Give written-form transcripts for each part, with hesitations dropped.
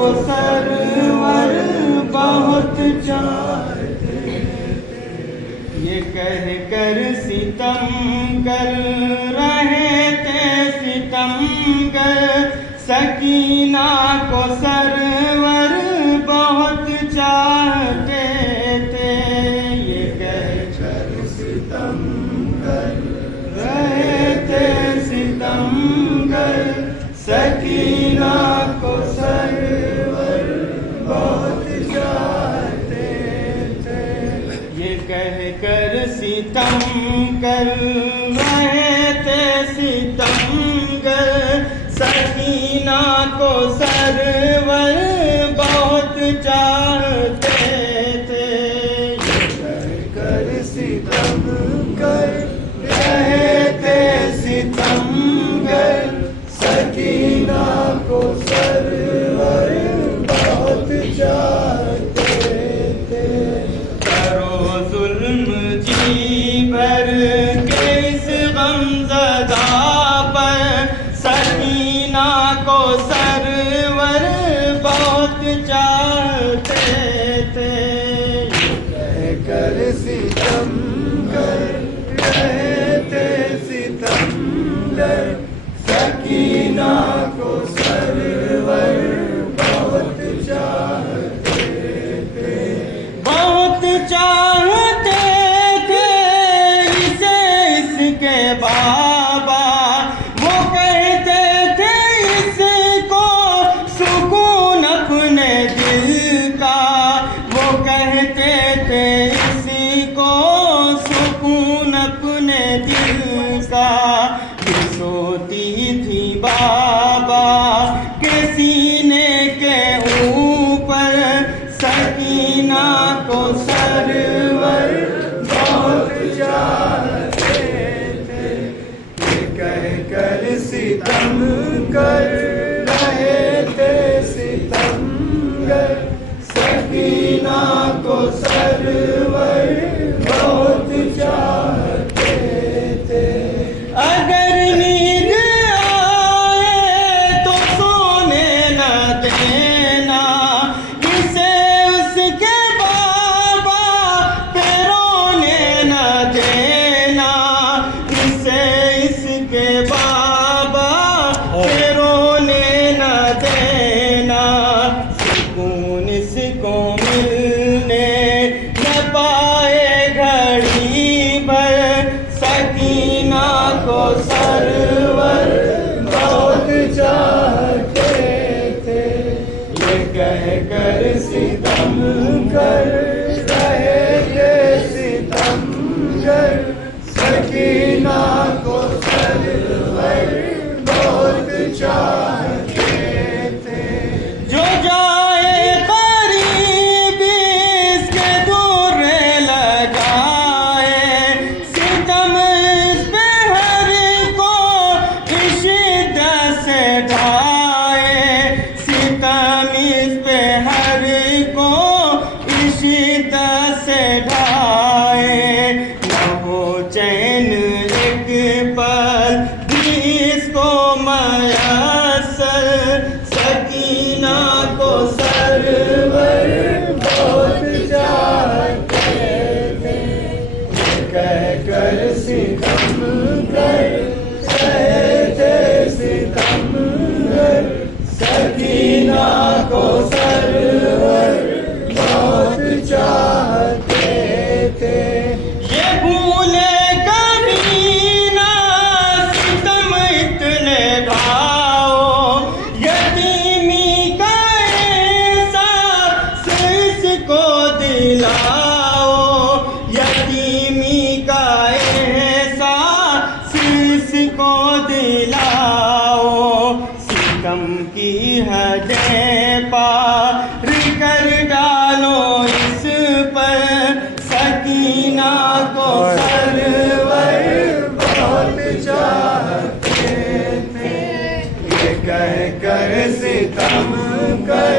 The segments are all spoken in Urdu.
کو سرور بہت چاہتے تھے، یہ کہہ کر ستم کر رہے تھے ستمگر، سکینہ کو سرور بہت چاہتے تھے، یہ کہہ کر ستم کر رہے تھے ستمگر، سکینہ کو سرور بہت چاہتے تھے، یہ کہہ کر ستم کر رہے تھے ستمگر، سکینہ کو سرور بہت چاہتے تھے، یہ کہہ کر ستم کر رہے تھے ستمگر، سکینہ کو سرور بہت چاہتے تھے، کرو ظلم جی بھر کے اس غمزدہ پر، سکینہ کو سرور بہت چاہتے تھے، یہ کہہ کر ستم کر رہے تھے ستمگر، سکینہ کو سرور بہت چاہتے تھے، بہت چاہتے تھے اسے اس کے بابا، وہ کہتے تھے اس کو سکون اپنے دل کا، وہ کہتے تھے اس کو سکون اپنے دل کا، سوتی تھی بابا کے سینے کے اوپر، سکینہ کو سرور بہت چاہتے تھے، یہ کہہ کر ستم کر رہے تھے ستمگر، سکینہ کو سرور بہت چاہتے تھے، اگر نیند آئے تو سونے نہ دینا، اسے اس کے بابا پہ رونے نہ دینا، اسے اس کے بابا پہ رونے نہ دینا، سکون اس کو ملنے نہ پائے گھڑی بھر، سکینہ کو سرور بہت چاہتے تھے، یہ کہہ کر ستم کر رہے تھے ستمگر، سکینہ کو سرور بہت چاہتے تھے، جو جائے قریب اس کے دور لگائے، ستم اس پہ ہر کو شدت سے ڈھائے، ستم اس پہ ہر کو شدت سے ڈھائے، نہ ہو چین ایک پل بھی اس کو میسر، سکینہ کو سرور بہت چاہتے تھے، یہ کہہ کر ستم کر رہے تھے ستمگر، سکینہ کو سرور بہت چاہتے تھے، یہ بھولے کبھی نہ ستم اتنے ڈھاؤ، یتیمی کا احساس اس کو دلاؤ، یتیمی کا احساس اس کو دلاؤ، ستم کی حدیں پار کر ڈالو اس پر، سکینہ کو سرور بہت چاہتے تھے، یہ کہہ کر ستم کر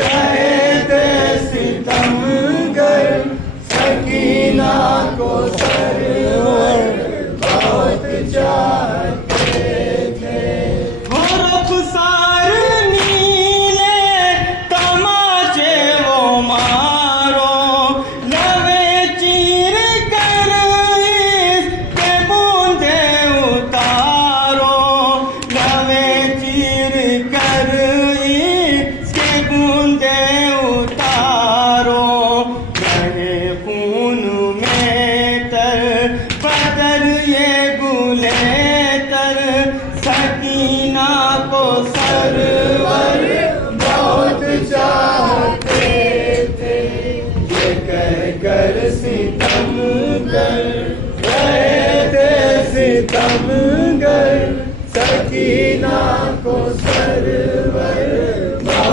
رہے تھے ستمگر، سکینہ کو سرور بہت چاہتے تھے، وہ رخسار نیلے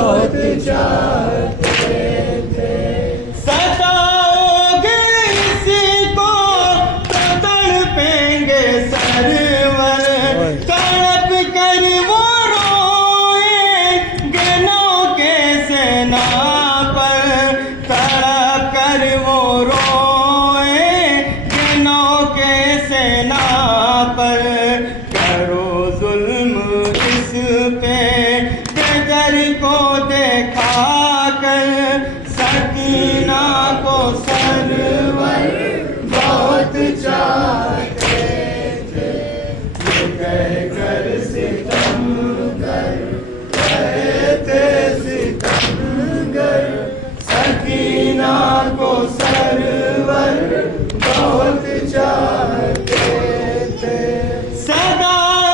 بہت چاہتے تھے. ستاؤ گے اس کو تو تڑپیں گے سرور, تڑپ کر وہ روئیں گے نو کے سینا پر, تڑپ کر وہ روئیں گے نو کے سینا پر. کرو ظلم اس پہ جگر کو دیکھا کر, سکینہ کو سرور بہت چاہتے تھے. یہ کہہ کر ستم گر رہے تھے ستمگر, سکینہ کو سرور بہت چاہتے تھے. سدا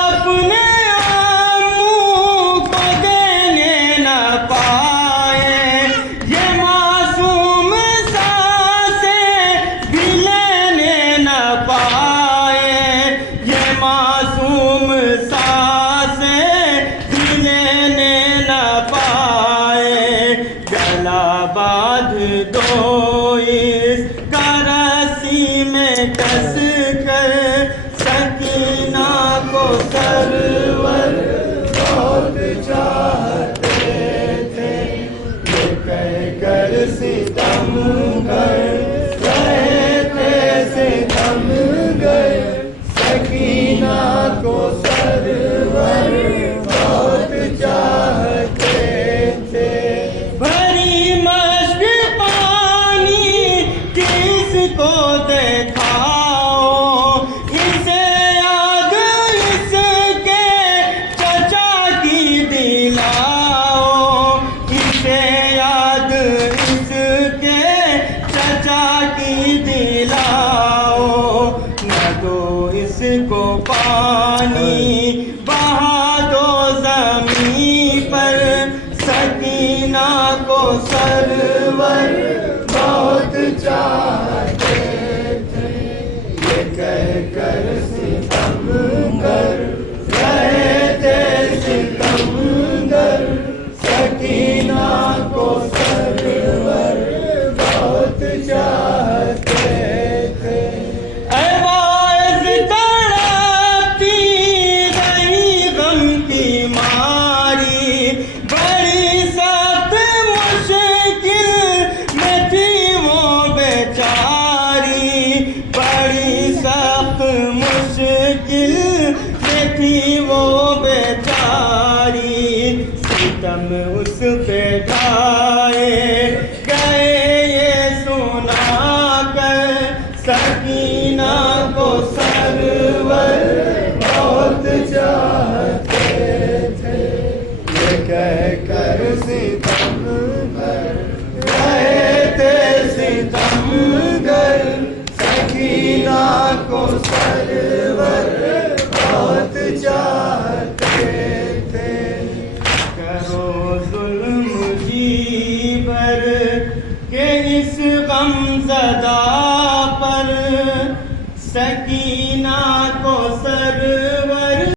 اپنے آموں کو دینے نہ پائے, یہ معصوم سانسیں بھی لینے نہ پائے, یہ معصوم سانسیں بھی لینے نہ پائے. گلا باندھ دو اس کا رسی میں کس کر, سکینہ کو سرور بہت چاہتے تھے. یہ کہہ کر ستم گر رہے تھے ستمگر, سکینہ کو سرور بہت چاہتے تھے. بھری مشک پانی کس کو دیکھاؤ, اسے یاد اس کے چچا کی دلاؤ, اسے یاد اس کے چچا کی دلاؤ. نہ دو اس کو پانی بہا دو زمین پر, سکینہ کو سرور بہت چاہتے تھے. یہ کہہ کر ستم گر رہے تھے ستمگر, سکینہ کو سرور بہت چاہتے تھے. اے باعث تڑپتی رہی غم کی ماری, بڑی سخت مشکل میں تھی وہ بیچاری, بڑی سخت مشکل میں تھی وہ بیچاری. ستم اس پہ ڈھائے گئے یہ سنا کر, سکینہ کو سرور بہت چاہتے تھے. یہ کہہ کر ستم گر رہے تھے ستمگر, سکینہ کو سرور بہت چاہتے تھے. کرو ظلم جی بھر کے اس غم زدہ پر, سکینہ